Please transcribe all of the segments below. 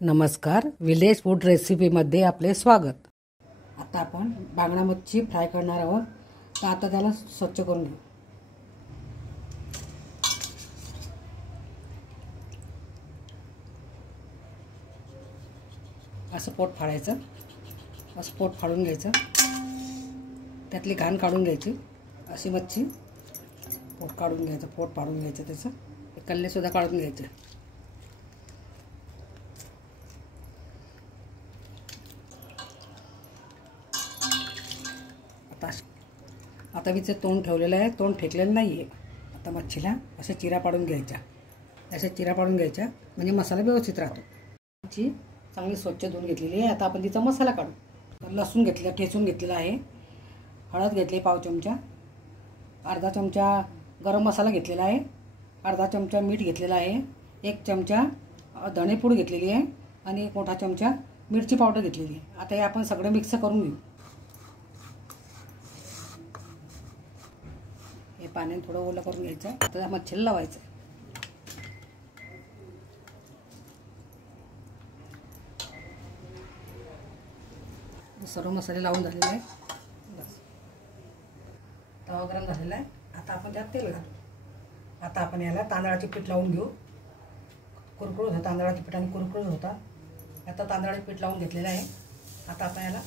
नमस्कार, village food रेसिपीमध्ये आपले स्वागत। आता आपण बांगडा मच्छी फ्राय करणार आहोत। तर आता त्याला स्वच्छ करून घेऊ। असं पोट फाडायचं, असं पोट फाडून घ्यायचं, त्यातली घाण काढून घ्यायची। अशी मच्छी पोट काढून घ्यायचं, पोट फाडून घ्यायचं, त्याचं कल्ले सुद्धा काढून घ्यायचे। आता मी तोंड ठेवलेलं आहे, तोंड फेकलेलं नाही आहे। आता मच्छीला अशा चिरा पाडून घ्यायच्या, अशा चिरा पाडून घ्यायच्या, म्हणजे मसाला व्यवस्थित राहतो। मच्छी चांगली स्वच्छ धुवून घेतलेली आहे। आता आपण तिचा मसाला काढू। लसूण घेतलेला, ठेचून घेतलेला आहे। हळद घेतली पाव चमचा, अर्धा चमचा गरम मसाला घेतलेला आहे, अर्धा चमचा मीठ घेतलेला आहे, 1 चमचा धणेपूड घेतलेली आहे आणि 1 मोठा चमचा मिरची पावडर घेतलेली आहे। आता हे आपण सगळं मिक्स करून घेऊ। हे पाण्याने थोडं ओलं करून घ्यायचं। आता मच्छीला लावायचं। सर्व मसाले लावून झालेले आहे। बस तवा गरम झालेला आहे। आता आपण त्यात तेल घालू। आता आपण याला तांदळाचे पीठ लावून घेऊ। कुरकुरीत होतं तांदळाचे पीठ आणि कुरकुरीत होता। आता तांदळाचे पीठ लावून घेतलेलं आहे। आता आपण याला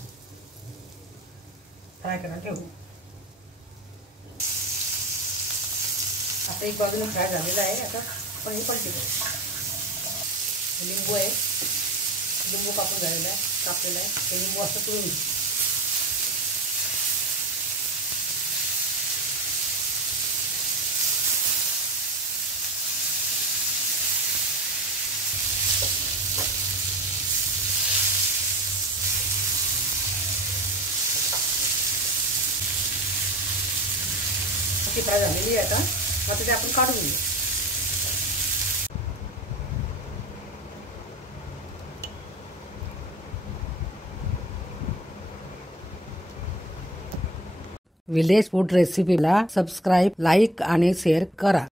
फ्राय करायला ठेवू। आता एक बाजूने फ्राय झालेला आहे। आता आपण हे पलटी करू। लिंबू आहे, लिंबू कापून झालेला आहे, कापलेला आहे। हे लिंबू असं पिळून घेऊ। अशी फ्राय झालेली आहे। आता ते आपण काढून घेऊ। विलेज फूड रेसिपीला सबस्क्राइब, लाईक आणि शेअर करा।